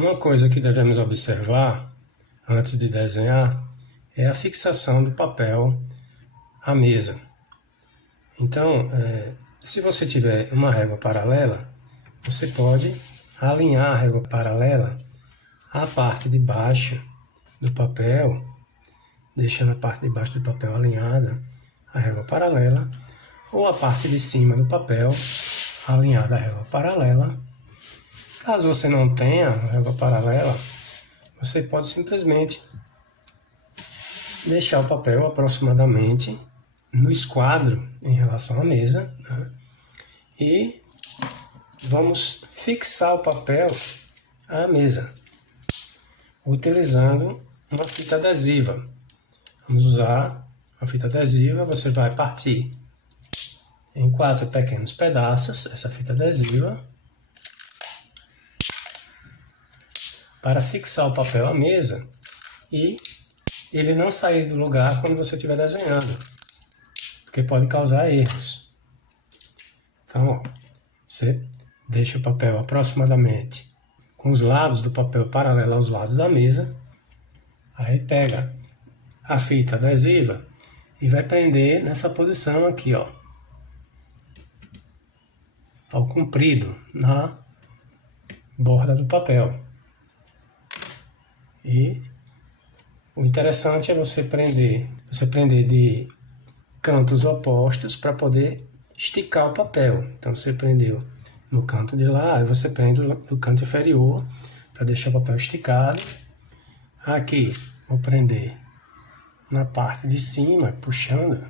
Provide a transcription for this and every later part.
Uma coisa que devemos observar antes de desenhar é a fixação do papel à mesa. Então, se você tiver uma régua paralela, você pode alinhar a régua paralela à parte de baixo do papel, deixando a parte de baixo do papel alinhada à régua paralela, ou a parte de cima do papel alinhada à régua paralela. Caso você não tenha régua paralela, você pode simplesmente deixar o papel aproximadamente no esquadro em relação à mesa, né? E vamos fixar o papel à mesa, utilizando uma fita adesiva. Vamos usar a fita adesiva, você vai partir em 4 pequenos pedaços essa fita adesiva para fixar o papel à mesa e ele não sair do lugar quando você estiver desenhando, porque pode causar erros. Então, você deixa o papel aproximadamente com os lados do papel paralelo aos lados da mesa, aí pega a fita adesiva e vai prender nessa posição aqui, ó, ao comprido, na borda do papel. E o interessante é você prender de cantos opostos para poder esticar o papel. Então você prendeu no canto de lá, aí você prende no canto inferior para deixar o papel esticado. Aqui vou prender na parte de cima, puxando.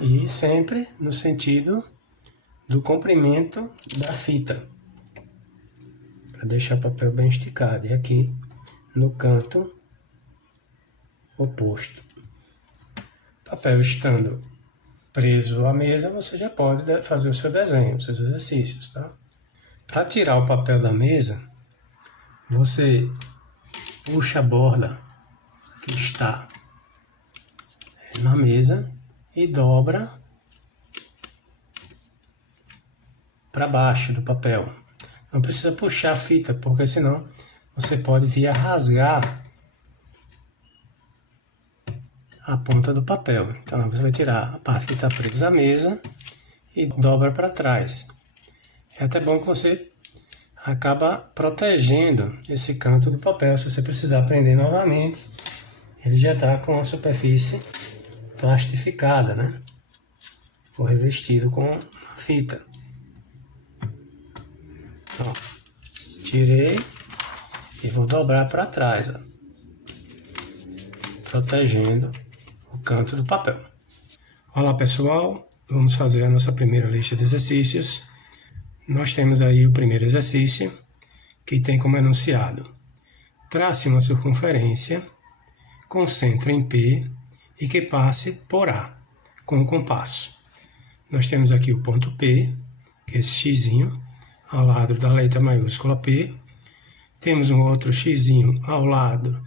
E sempre no sentido do comprimento da fita, para deixar o papel bem esticado. E aqui no canto oposto. O papel estando preso à mesa, você já pode fazer o seu desenho, os seus exercícios, tá? Para tirar o papel da mesa, você puxa a borda que está na mesa e dobra para baixo do papel. Não precisa puxar a fita, porque senão você pode vir a rasgar a ponta do papel. Então você vai tirar a parte que está presa à mesa e dobra para trás. É até bom que você acaba protegendo esse canto do papel. Se você precisar prender novamente, ele já está com a superfície plastificada, né? Ou revestido com fita. Então, tirei e vou dobrar para trás, ó, protegendo o canto do papel. Olá pessoal, vamos fazer a nossa primeira lista de exercícios. Nós temos aí o primeiro exercício, que tem como enunciado: trace uma circunferência com centro em P e que passe por A, com o compasso. Nós temos aqui o ponto P, que é esse xizinho, ao lado da letra maiúscula P. Temos um outro xizinho ao lado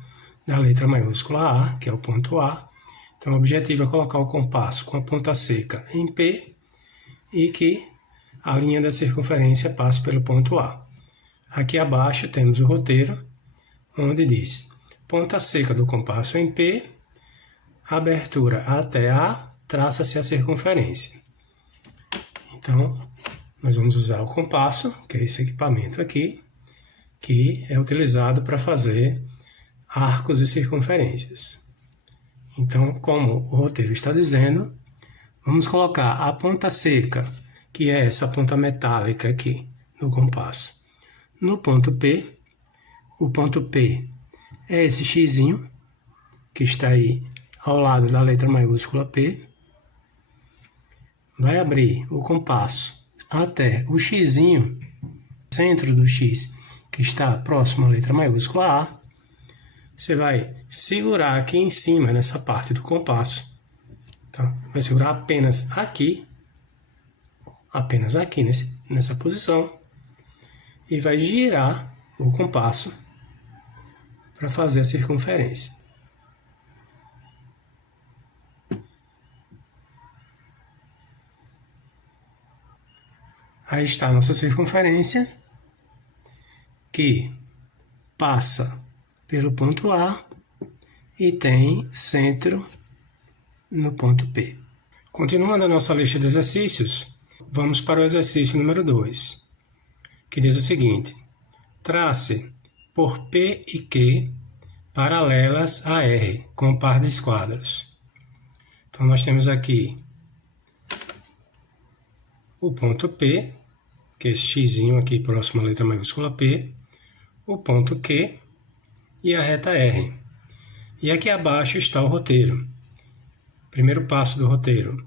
da letra maiúscula A, que é o ponto A. Então o objetivo é colocar o compasso com a ponta seca em P e que a linha da circunferência passe pelo ponto A. Aqui abaixo temos o roteiro, onde diz: ponta seca do compasso em P, abertura até A, traça-se a circunferência. Então, nós vamos usar o compasso, que é esse equipamento aqui, que é utilizado para fazer arcos e circunferências. Então, como o roteiro está dizendo, vamos colocar a ponta seca, que é essa ponta metálica aqui, no compasso, no ponto P. O ponto P é esse xizinho, que está aí ao lado da letra maiúscula P. Vai abrir o compasso até o xizinho, centro do X, que está próximo à letra maiúscula A. Você vai segurar aqui em cima, nessa parte do compasso. Tá? Vai segurar apenas aqui nessa posição, e vai girar o compasso para fazer a circunferência. Aí está a nossa circunferência, que passa pelo ponto A e tem centro no ponto P. Continuando a nossa lista de exercícios, vamos para o exercício número 2, que diz o seguinte: trace por P e Q paralelas a R com par de esquadros. Então, nós temos aqui o ponto P, que é esse xizinho aqui próximo à letra maiúscula P, o ponto Q e a reta R. E aqui abaixo está o roteiro. Primeiro passo do roteiro: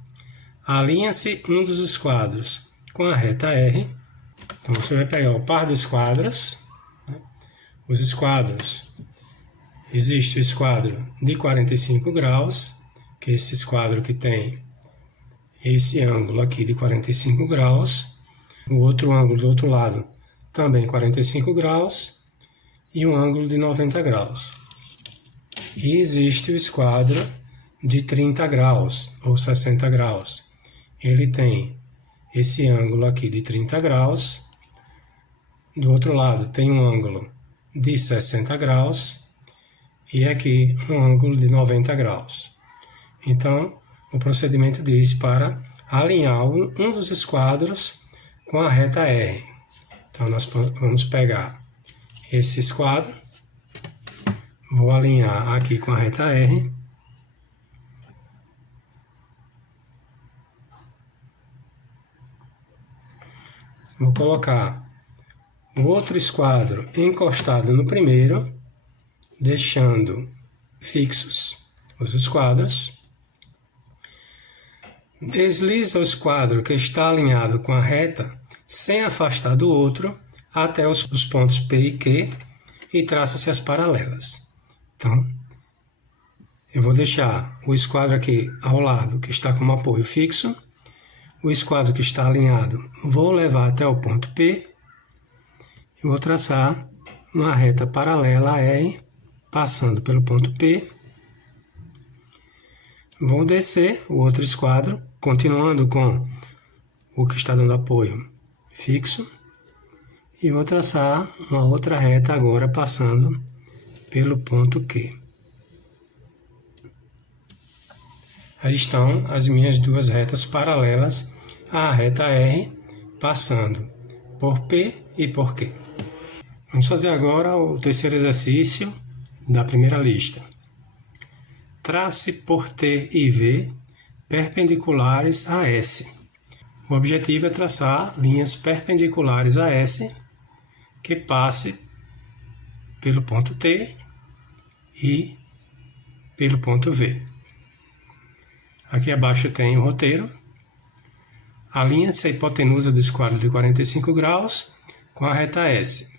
alinha-se um dos esquadros com a reta R. Então, você vai pegar o par de esquadros, né? Os esquadros, existe o esquadro de 45 graus, que é esse esquadro que tem esse ângulo aqui de 45 graus, o outro ângulo do outro lado também 45 graus e um ângulo de 90 graus. E existe o esquadro de 30 graus ou 60 graus. Ele tem esse ângulo aqui de 30 graus, do outro lado tem um ângulo de 60 graus e aqui um ângulo de 90 graus. Então, o procedimento diz para alinhar um dos esquadros com a reta R. Então, nós vamos pegar esse esquadro, vou alinhar aqui com a reta R, vou colocar o outro esquadro encostado no primeiro, deixando fixos os esquadros. Desliza o esquadro que está alinhado com a reta, sem afastar do outro, até os pontos P e Q e traça-se as paralelas. Então, eu vou deixar o esquadro aqui ao lado, que está como apoio fixo. O esquadro que está alinhado, vou levar até o ponto P e vou traçar uma reta paralela a R, passando pelo ponto P. Vou descer o outro esquadro, continuando com o que está dando apoio fixo, e vou traçar uma outra reta agora passando pelo ponto Q. Aí estão as minhas duas retas paralelas à reta R, passando por P e por Q. Vamos fazer agora o terceiro exercício da primeira lista. Trace por T e V perpendiculares a S. O objetivo é traçar linhas perpendiculares a S que passe pelo ponto T e pelo ponto V. Aqui abaixo tem o roteiro. Alinha-se a hipotenusa do esquadro de 45 graus com a reta S.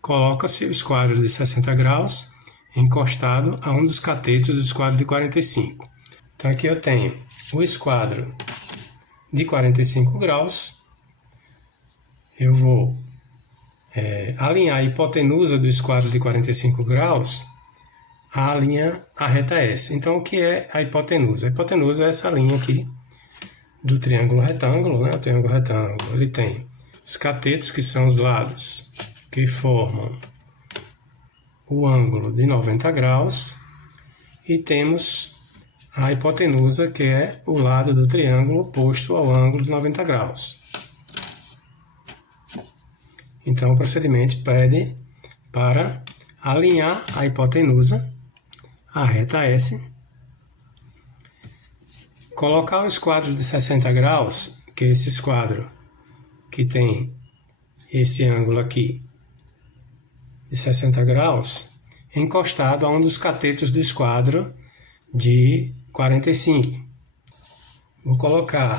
Coloca-se o esquadro de 60 graus encostado a um dos catetos do esquadro de 45. Então aqui eu tenho o esquadro de 45 graus. Eu vou alinhar a hipotenusa do esquadro de 45 graus à linha, à reta S. Então, o que é a hipotenusa? A hipotenusa é essa linha aqui do triângulo retângulo, né? O triângulo retângulo, ele tem os catetos, que são os lados que formam o ângulo de 90 graus, e temos a hipotenusa, que é o lado do triângulo oposto ao ângulo de 90 graus. Então, o procedimento pede para alinhar a hipotenusa à reta S, colocar o esquadro de 60 graus, que é esse esquadro que tem esse ângulo aqui de 60 graus, encostado a um dos catetos do esquadro de 45. Vou colocar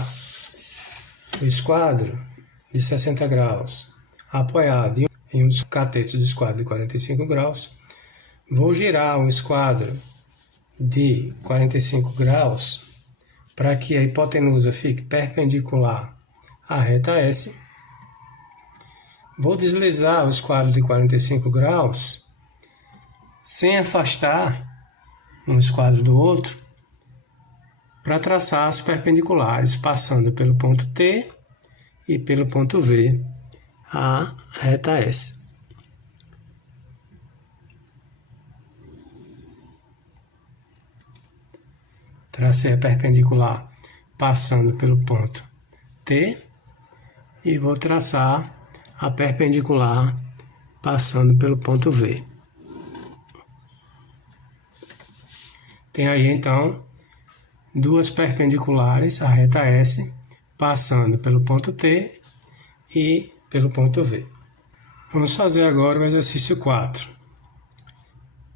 o esquadro de 60 graus apoiado em um dos catetos do esquadro de 45 graus. Vou girar o esquadro de 45 graus para que a hipotenusa fique perpendicular à reta S. Vou deslizar o esquadro de 45 graus sem afastar um esquadro do outro para traçar as perpendiculares, passando pelo ponto T e pelo ponto V a reta S. Tracei a perpendicular passando pelo ponto T e vou traçar a perpendicular passando pelo ponto V. Tem aí então duas perpendiculares, a reta S, passando pelo ponto T e pelo ponto V. Vamos fazer agora o exercício 4.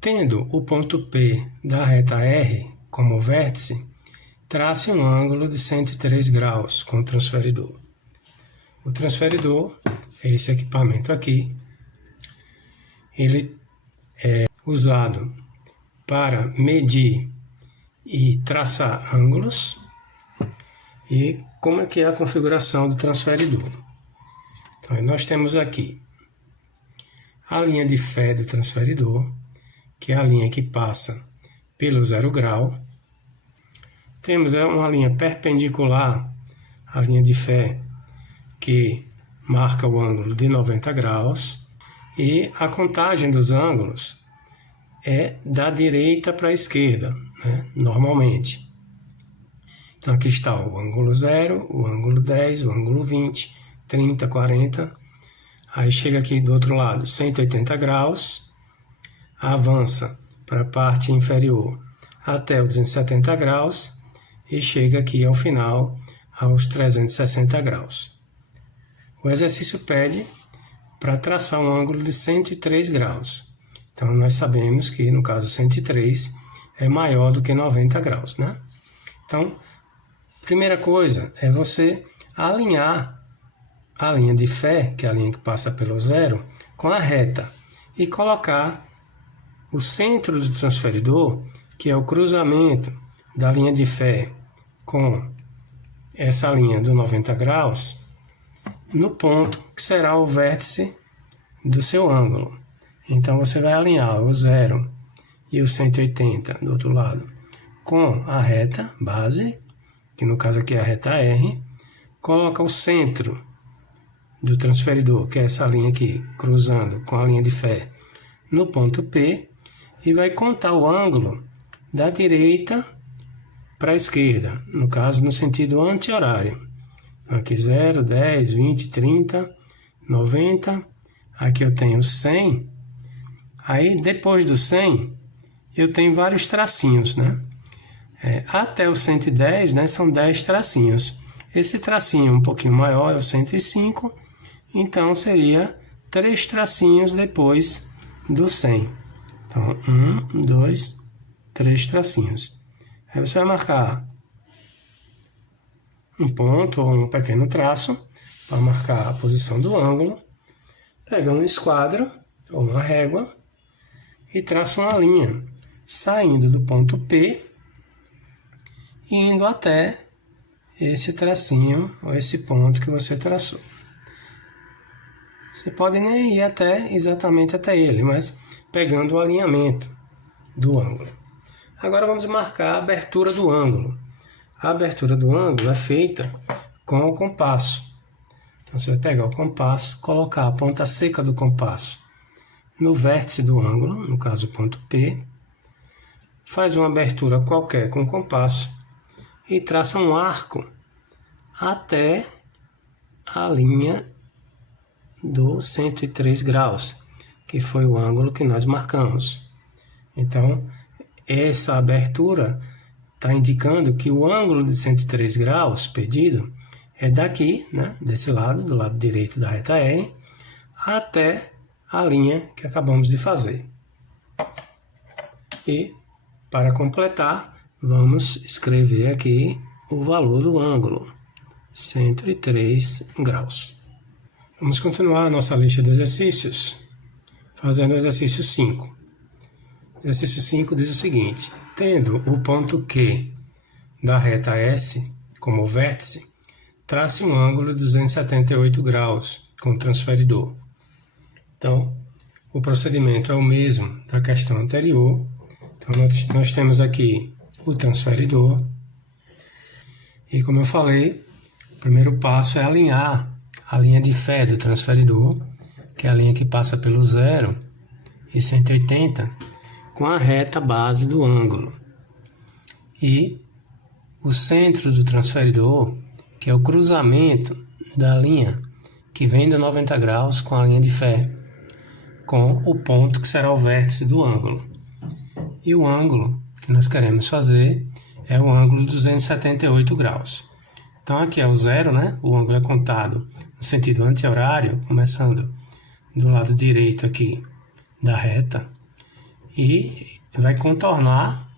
Tendo o ponto P da reta R como vértice, trace um ângulo de 103 graus com o transferidor. O transferidor é esse equipamento aqui. Ele é usado para medir e traçar ângulos. E como é que é a configuração do transferidor? Então, nós temos aqui a linha de fé do transferidor, que é a linha que passa pelo 0 grau. Temos uma linha perpendicular à linha de fé, que marca o ângulo de 90 graus. E a contagem dos ângulos é da direita para a esquerda, né? Normalmente. Então, aqui está o ângulo 0, o ângulo 10, o ângulo 20, 30, 40. Aí chega aqui do outro lado, 180 graus, avança para a parte inferior até os 270 graus e chega aqui ao final aos 360 graus. O exercício pede para traçar um ângulo de 103 graus. Então, nós sabemos que, no caso 103, é maior do que 90 graus, né? Então, primeira coisa é você alinhar a linha de fé, que é a linha que passa pelo 0, com a reta e colocar o centro do transferidor, que é o cruzamento da linha de fé com essa linha do 90 graus, no ponto que será o vértice do seu ângulo. Então, você vai alinhar o 0 e o 180 do outro lado com a reta base, que no caso aqui é a reta R, coloca o centro do transferidor, que é essa linha aqui, cruzando com a linha de fé, no ponto P, e vai contar o ângulo da direita para a esquerda, no caso no sentido anti-horário. Aqui 0, 10, 20, 30, 90, aqui eu tenho 100, aí depois do 100 eu tenho vários tracinhos, né? Até o 110, né, são 10 tracinhos. Esse tracinho um pouquinho maior é o 105, então seria 3 tracinhos depois do 100. Então, 1, 2, 3 tracinhos. Aí você vai marcar um ponto ou um pequeno traço para marcar a posição do ângulo. Pega um esquadro ou uma régua e traça uma linha saindo do ponto P e indo até esse tracinho ou esse ponto que você traçou. Você pode nem ir exatamente até ele, mas pegando o alinhamento do ângulo. Agora vamos marcar a abertura do ângulo. A abertura do ângulo é feita com o compasso. Então você vai pegar o compasso, colocar a ponta seca do compasso no vértice do ângulo, no caso o ponto P, faz uma abertura qualquer com o compasso e traça um arco até a linha do 103 graus, que foi o ângulo que nós marcamos. Então, essa abertura está indicando que o ângulo de 103 graus pedido é daqui, né, desse lado, do lado direito da reta R, até a linha que acabamos de fazer. E, para completar, vamos escrever aqui o valor do ângulo, 103 graus. Vamos continuar a nossa lista de exercícios, fazendo o exercício 5. O exercício 5 diz o seguinte: tendo o ponto Q da reta S como vértice, trace um ângulo de 278 graus com o transferidor. Então, o procedimento é o mesmo da questão anterior. Então, nós temos aqui o transferidor. E como eu falei, o primeiro passo é alinhar a linha de fé do transferidor, que é a linha que passa pelo 0 e 180, com a reta base do ângulo. E o centro do transferidor, que é o cruzamento da linha que vem de 90 graus com a linha de fé, com o ponto que será o vértice do ângulo. E o ângulo que nós queremos fazer é o ângulo de 278 graus. Então aqui é o 0, né? O ângulo é contado no sentido anti-horário, começando do lado direito aqui da reta, e vai contornar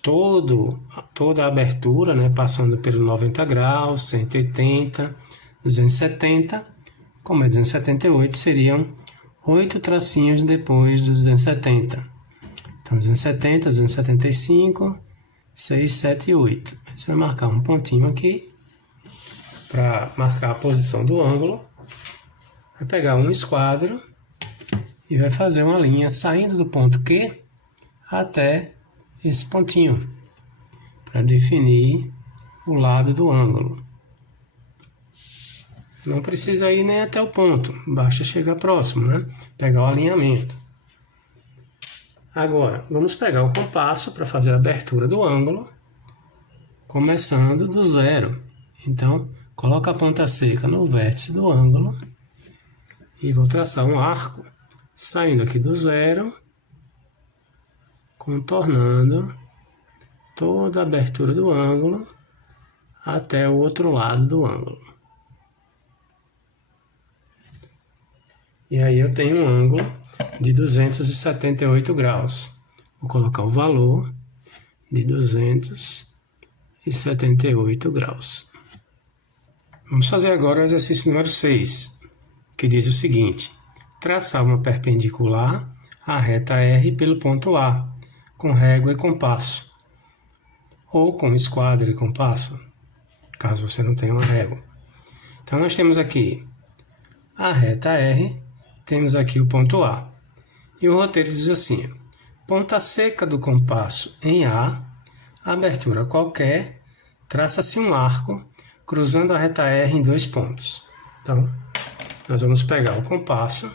toda a abertura, né? Passando pelo 90 graus, 180, 270, como é 278, seriam 8 tracinhos depois dos 270. Então, 270, 275, 6, 7 e 8. Você vai marcar um pontinho aqui para marcar a posição do ângulo. Vai pegar um esquadro e vai fazer uma linha saindo do ponto Q até esse pontinho, para definir o lado do ângulo. Não precisa ir nem até o ponto, basta chegar próximo, né? Pegar o alinhamento. Agora, vamos pegar o compasso para fazer a abertura do ângulo, começando do 0. Então, coloca a ponta seca no vértice do ângulo e vou traçar um arco, saindo aqui do 0, contornando toda a abertura do ângulo até o outro lado do ângulo. E aí eu tenho um ângulo de 278 graus. Vou colocar o valor de 278 graus. Vamos fazer agora o exercício número 6, que diz o seguinte: traçar uma perpendicular à reta R pelo ponto A, com régua e compasso, ou com esquadro e compasso, caso você não tenha uma régua. Então nós temos aqui a reta R, temos aqui o ponto A. E o roteiro diz assim: ponta seca do compasso em A, abertura qualquer, traça-se um arco cruzando a reta R em 2 pontos. Então, nós vamos pegar o compasso,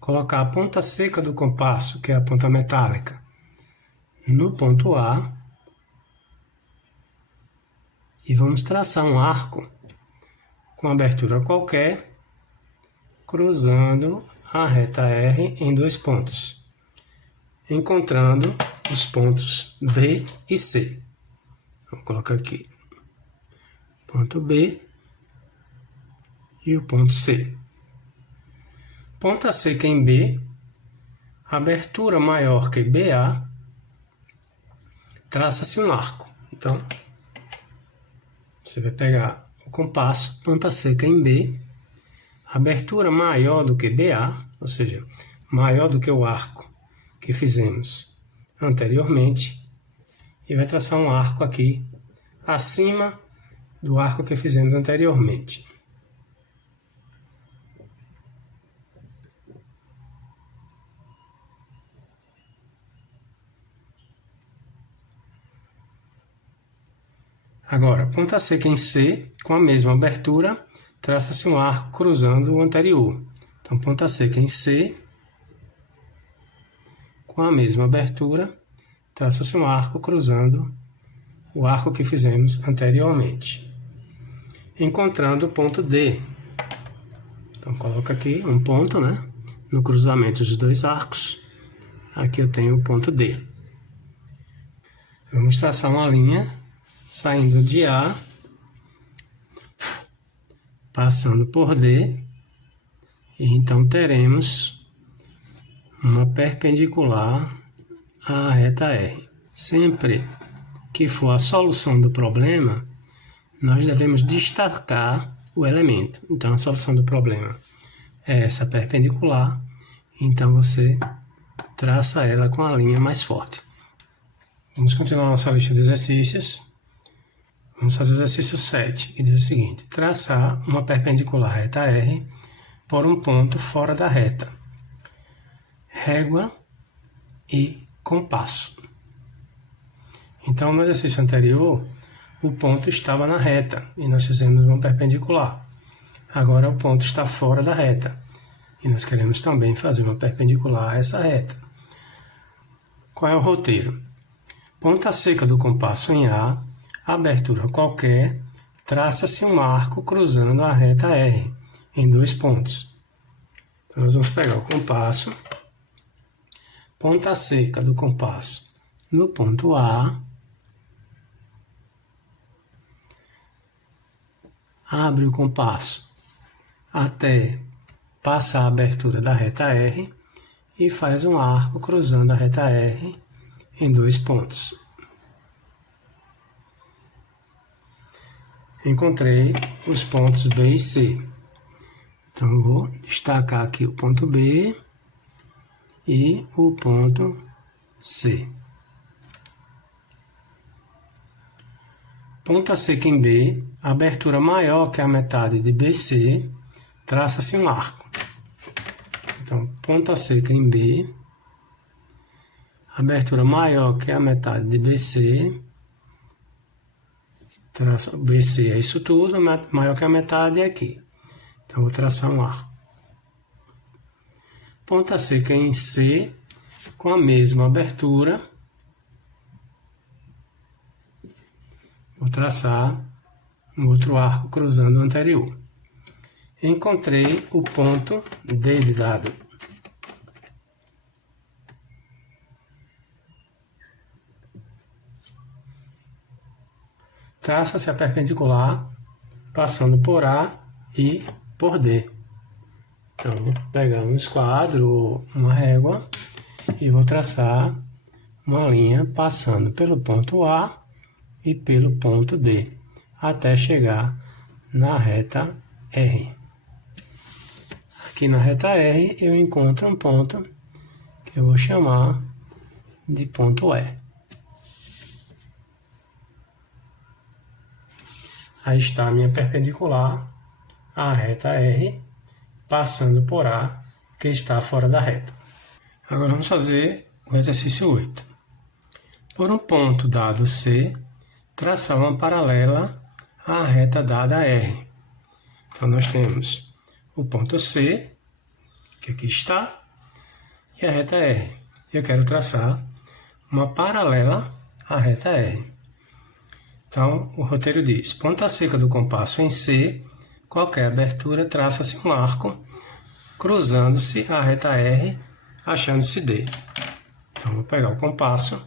colocar a ponta seca do compasso, que é a ponta metálica, no ponto A, e vamos traçar um arco com abertura qualquer, cruzando a reta R em 2 pontos, encontrando os pontos B e C. Vou colocar aqui ponto B e o ponto C. Ponta seca em B, abertura maior que BA, traça-se um arco. Então, você vai pegar o compasso, ponta seca em B, abertura maior do que BA, ou seja, maior do que o arco que fizemos anteriormente, e vai traçar um arco aqui acima do arco que fizemos anteriormente. Agora, ponta seca em C, com a mesma abertura, traça-se um arco cruzando o anterior. Então, ponta seca em C, com a mesma abertura, traça-se um arco cruzando o arco que fizemos anteriormente, encontrando o ponto D. Então, coloca aqui um ponto, né, no cruzamento dos 2 arcos. Aqui eu tenho o ponto D. Vamos traçar uma linha saindo de A, passando por D, e então teremos uma perpendicular à reta R. Sempre que for a solução do problema, nós devemos destacar o elemento. Então, a solução do problema é essa perpendicular, então você traça ela com a linha mais forte. Vamos continuar nossa lista de exercícios. Vamos fazer o exercício 7, que diz o seguinte: traçar uma perpendicular à reta R por um ponto fora da reta, régua e compasso. Então, no exercício anterior, o ponto estava na reta e nós fizemos uma perpendicular. Agora o ponto está fora da reta. E nós queremos também fazer uma perpendicular a essa reta. Qual é o roteiro? Ponta seca do compasso em A, abertura qualquer, traça-se um arco cruzando a reta R, em 2 pontos. Então, nós vamos pegar o compasso, ponta seca do compasso no ponto A, abre o compasso até passar a abertura da reta R e faz um arco cruzando a reta R em 2 pontos. Encontrei os pontos B e C. Então, vou destacar aqui o ponto B e o ponto C. Ponta seca em B, abertura maior que a metade de BC, traça-se um arco. Então, ponta seca em B, abertura maior que a metade de BC, traço, BC é isso tudo, maior que a metade é aqui. Então, vou traçar um arco. Ponta seca em C, com a mesma abertura, vou traçar um outro arco cruzando o anterior. Encontrei o ponto D de dado. Traça-se a perpendicular, passando por A e por D. Então, vou pegar um esquadro ou uma régua e vou traçar uma linha passando pelo ponto A e pelo ponto D, até chegar na reta R. Aqui na reta R eu encontro um ponto que eu vou chamar de ponto E. Aí está a minha perpendicular à reta R, passando por A, que está fora da reta. Agora vamos fazer o exercício 8. Por um ponto dado C, traçar uma paralela à reta dada R. Então, nós temos o ponto C, que aqui está, e a reta R. Eu quero traçar uma paralela à reta R. Então, o roteiro diz, ponta seca do compasso em C, qualquer abertura, traça-se um arco, cruzando-se a reta R, achando-se D. Então, vou pegar o compasso,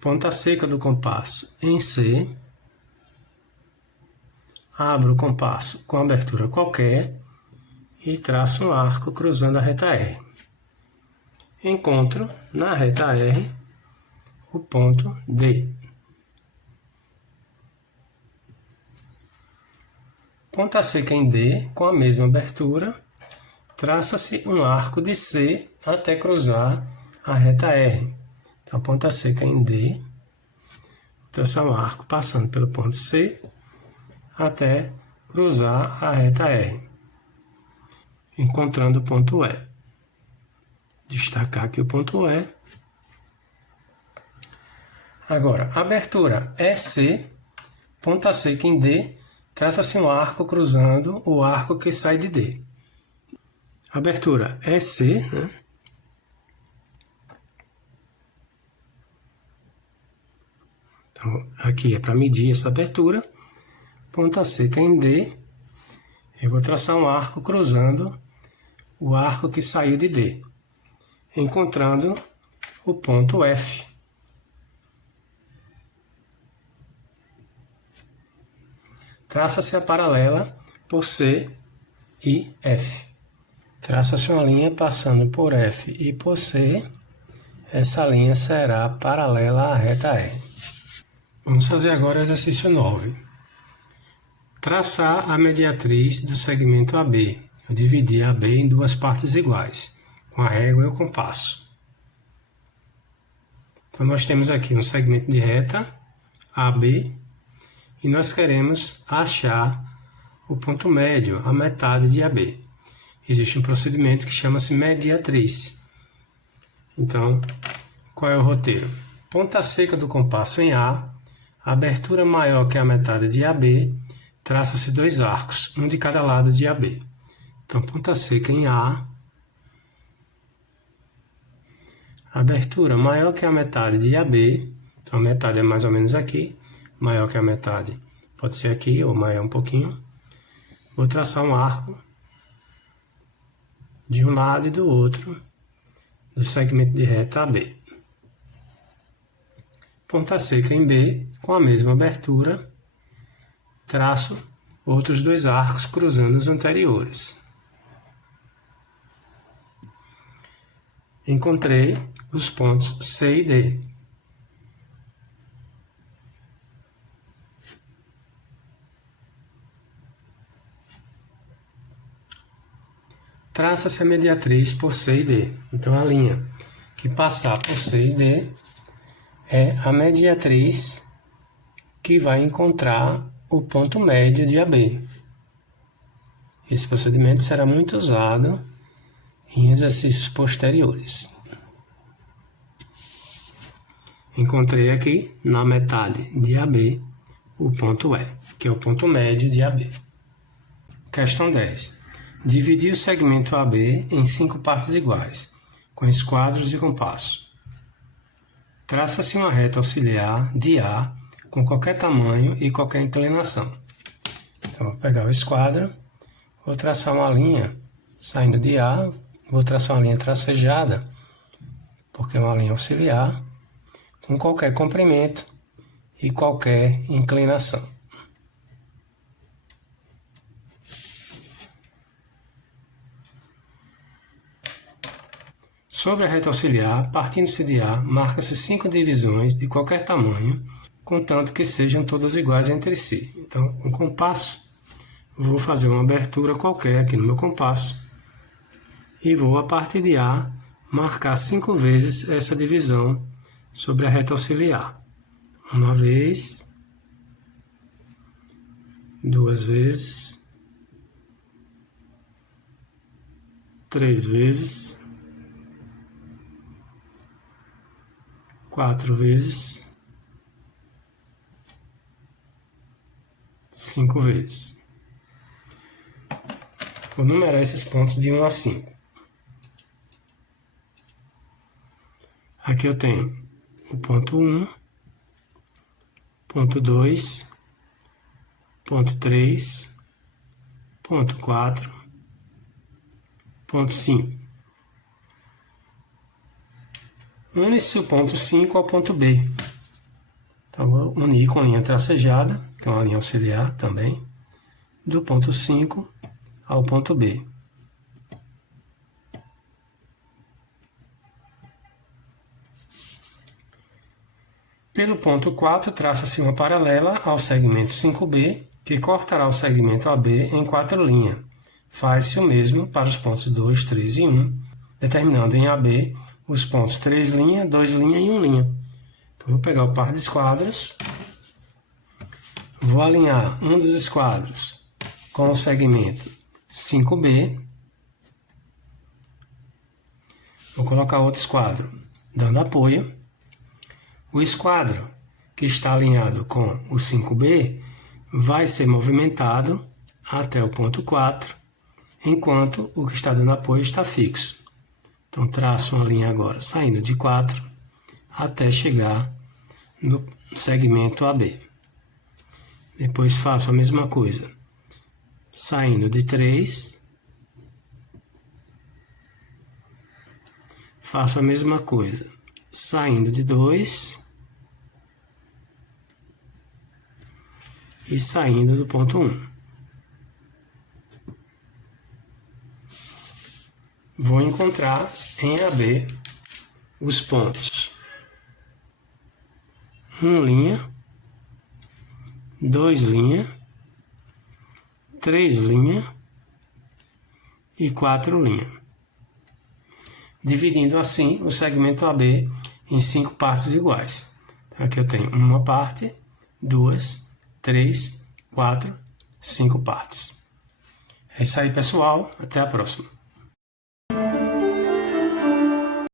ponta seca do compasso em C, abro o compasso com abertura qualquer e traço um arco cruzando a reta R. Encontro na reta R o ponto D. Ponta seca em D, com a mesma abertura, traça-se um arco de C até cruzar a reta R. Então, ponta seca em D, vou traçar um arco passando pelo ponto C até cruzar a reta R, encontrando o ponto E. Destacar aqui o ponto E. Agora, abertura EC, ponta seca em D, traça-se um arco cruzando o arco que sai de D. Abertura EC, né? Então, aqui é para medir essa abertura. Ponta seca em D, eu vou traçar um arco cruzando o arco que saiu de D, encontrando o ponto F. Traça-se a paralela por C e F. Traça-se uma linha passando por F e por C. Essa linha será paralela à reta R. Vamos fazer agora o exercício 9. Traçar a mediatriz do segmento AB. Eu dividi AB em 2 partes iguais, com a régua e o compasso. Então, nós temos aqui um segmento de reta, AB, e nós queremos achar o ponto médio, a metade de AB. Existe um procedimento que chama-se mediatriz. Então, qual é o roteiro? Ponta seca do compasso em A, abertura maior que a metade de AB, traça-se 2 arcos, um de cada lado de AB. Então, ponta seca em A, abertura maior que a metade de AB, então a metade é mais ou menos aqui, maior que a metade pode ser aqui ou maior um pouquinho. Vou traçar um arco de um lado e do outro do segmento de reta AB. Ponta seca em B, com a mesma abertura, traço outros 2 arcos cruzando os anteriores. Encontrei os pontos C e D. Traça-se a mediatriz por C e D. Então, a linha que passar por C e D é a mediatriz que vai encontrar o ponto médio de AB. Esse procedimento será muito usado em exercícios posteriores. Encontrei aqui, na metade de AB, o ponto E, que é o ponto médio de AB. Questão 10. Dividir o segmento AB em 5 partes iguais, com esquadros e compasso. Traça-se uma reta auxiliar de A com qualquer tamanho e qualquer inclinação. Então, vou pegar o esquadro, vou traçar uma linha saindo de A, vou traçar uma linha tracejada, porque é uma linha auxiliar, com qualquer comprimento e qualquer inclinação. Sobre a reta auxiliar, partindo-se de A, marca-se 5 divisões de qualquer tamanho, contanto que sejam todas iguais entre si. Então, com compasso, vou fazer uma abertura qualquer aqui no meu compasso e vou, a partir de A, marcar 5 vezes essa divisão sobre a reta auxiliar. Uma vez, 2 vezes, 3 vezes, 4 vezes, 5 vezes. Vou numerar esses pontos de 1 a 5. Aqui eu tenho o ponto 1, ponto 2, ponto 3, ponto 4, ponto 5. Une-se o ponto 5 ao ponto B. Então, vou unir com linha tracejada, que é uma linha auxiliar também, do ponto 5 ao ponto B. Pelo ponto 4, traça-se uma paralela ao segmento 5B, que cortará o segmento AB em 4 linhas. Faz-se o mesmo para os pontos 2, 3 e 1, determinando em AB os pontos 3 linhas, 2 linhas e 1 linha. Então, vou pegar o par de esquadros, vou alinhar um dos esquadros com o segmento 5B, vou colocar outro esquadro dando apoio. O esquadro que está alinhado com o 5B vai ser movimentado até o ponto 4, enquanto o que está dando apoio está fixo. Então, traço uma linha agora saindo de 4 até chegar no segmento AB. Depois faço a mesma coisa, saindo de 3, faço a mesma coisa, saindo de 2 e saindo do ponto 1. Vou encontrar em AB os pontos 1 linha, 2 linha, 3 linha e 4 linha, dividindo assim o segmento AB em 5 partes iguais. Então, aqui eu tenho uma parte, 2, 3, 4, 5 partes. É isso aí, pessoal. Até a próxima.